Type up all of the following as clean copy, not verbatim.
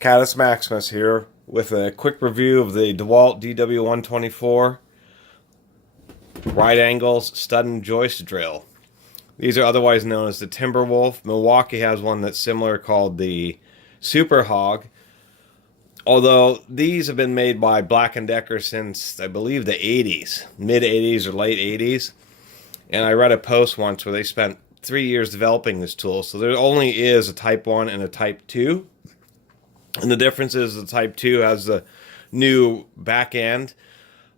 Catus Maximus here with a quick review of the DeWalt DW124 right angles stud and joist drill. These are otherwise known as the Timberwolf. Milwaukee has one that's similar called the Super Hog. Although these have been made by Black & Decker since I believe the 80s, mid 80s or late 80s. And I read a post once where they spent 3 years developing this tool. So there only is a Type 1 and a Type 2. And the difference is the Type 2 has the new back end,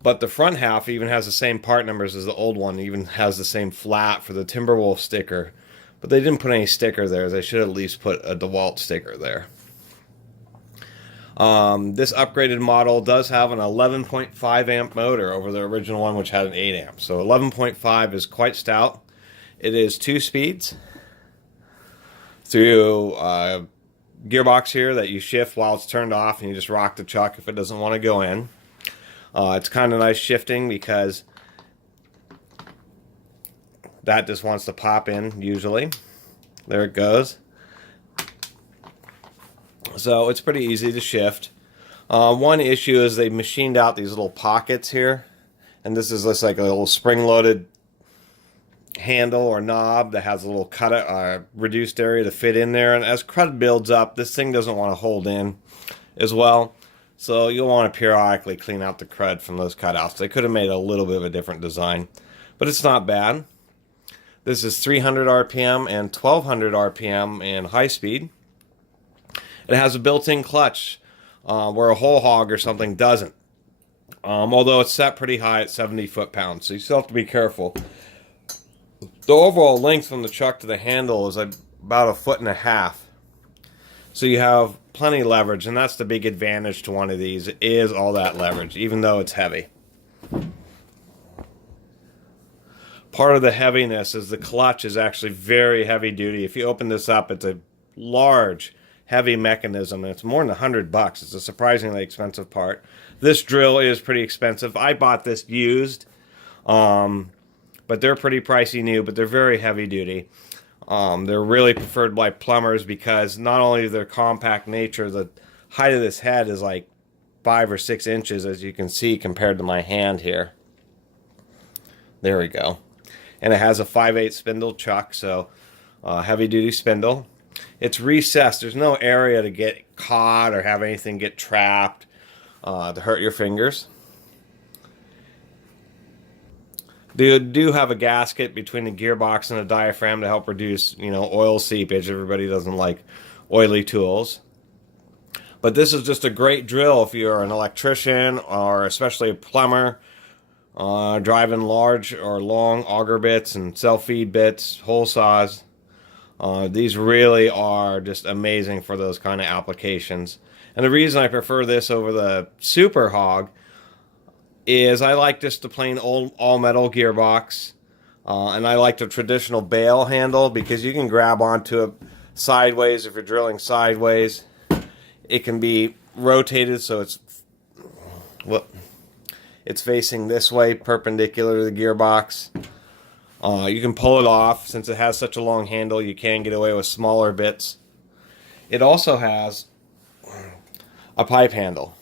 but the front half even has the same part numbers as the old one. It even has the same flat for the Timberwolf sticker. But they didn't put any sticker there. They should at least put a DeWalt sticker there. This upgraded model does have an 11.5 amp motor over the original one, which had an 8 amp. So 11.5 is quite stout. It is 2 speeds through gearbox here that you shift while it's turned off, and you just rock the chuck if it doesn't want to go in. It's kind of nice shifting because that just wants to pop in usually. There it goes. So it's pretty easy to shift. One issue is they machined out these little pockets here, and this is just like a little spring-loaded handle or knob that has a little reduced area to fit in there, and as crud builds up, this thing doesn't want to hold in as well, so you'll want to periodically clean out the crud from those cutouts. They could have made a little bit of a different design, but it's not bad. This is 300 RPM and 1200 RPM in high speed. It has a built-in clutch where a whole hog or something doesn't, although it's set pretty high at 70 foot-pounds, so you still have to be careful. The overall length from the chuck to the handle is about 1.5 feet. So you have plenty of leverage, and that's the big advantage to one of these, is all that leverage, even though it's heavy. Part of the heaviness is the clutch is actually very heavy duty. If you open this up, it's a large, heavy mechanism, and it's more than $100. It's a surprisingly expensive part. This drill is pretty expensive. I bought this used. But they're pretty pricey new, but they're very heavy duty. They're really preferred by plumbers because not only their compact nature, the height of this head is like 5 or 6 inches, as you can see, compared to my hand here. There we go. And it has a 5/8 spindle chuck, so heavy duty spindle. It's recessed. There's no area to get caught or have anything get trapped to hurt your fingers. They do have a gasket between the gearbox and the diaphragm to help reduce, oil seepage. Everybody doesn't like oily tools. But this is just a great drill if you're an electrician or especially a plumber, driving large or long auger bits and self-feed bits, hole saws. These really are just amazing for those kind of applications. And the reason I prefer this over the Super Hog is I like just the plain old all-metal gearbox, and I like the traditional bale handle because you can grab onto it sideways if you're drilling sideways. It can be rotated so it's facing this way, perpendicular to the gearbox. You can pull it off. Since it has such a long handle, you can get away with smaller bits. It also has a pipe handle.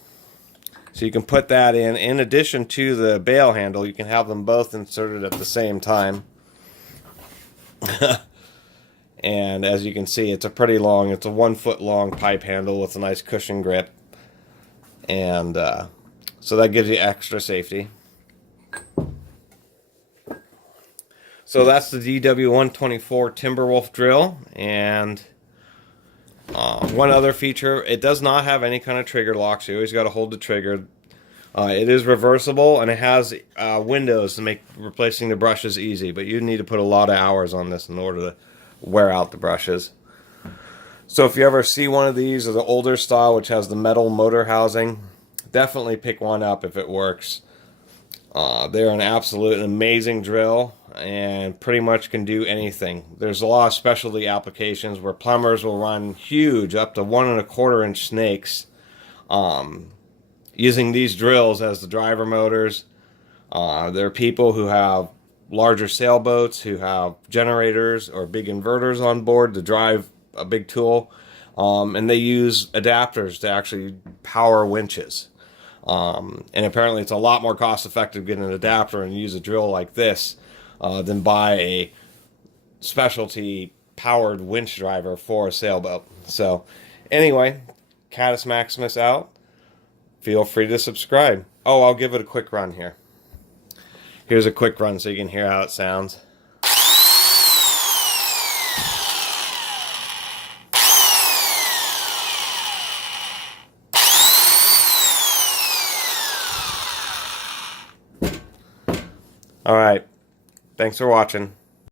So you can put that in addition to the bale handle. You can have them both inserted at the same time. And as you can see, it's a 1 foot long pipe handle with a nice cushion grip. And so that gives you extra safety. So that's the DW124 Timberwolf drill. And one other feature, it does not have any kind of trigger locks. You always got to hold the trigger. It is reversible, and it has windows to make replacing the brushes easy, but you need to put a lot of hours on this in order to wear out the brushes. So if you ever see one of these, or the older style which has the metal motor housing, definitely pick one up if it works. They're an absolute amazing drill and pretty much can do anything. There's a lot of specialty applications where plumbers will run huge, up to 1.25 inch snakes, using these drills as the driver motors. There are people who have larger sailboats, who have generators or big inverters on board to drive a big tool. And they use adapters to actually power winches. And apparently it's a lot more cost effective to get an adapter and use a drill like this than buy a specialty powered winch driver for a sailboat. So anyway, Catus Maximus out. Feel free to subscribe. Oh, I'll give it a quick run here. Here's a quick run so you can hear how it sounds. All right. Thanks for watching.